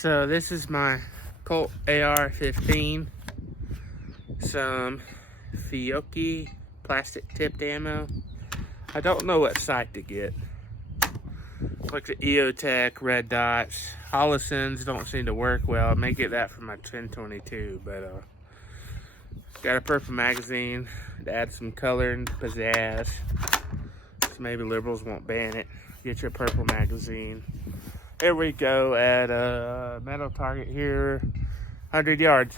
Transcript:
So this is my Colt ar15, some Fiocchi plastic tipped ammo. I don't know what sight to get. Like the EOTech, red dots, Hollisons don't seem to work well. I may get that for my 1022, but got a purple magazine to add some color and pizzazz. So maybe liberals won't ban it. Get your purple magazine. Here we go at a metal target here, 100 yards.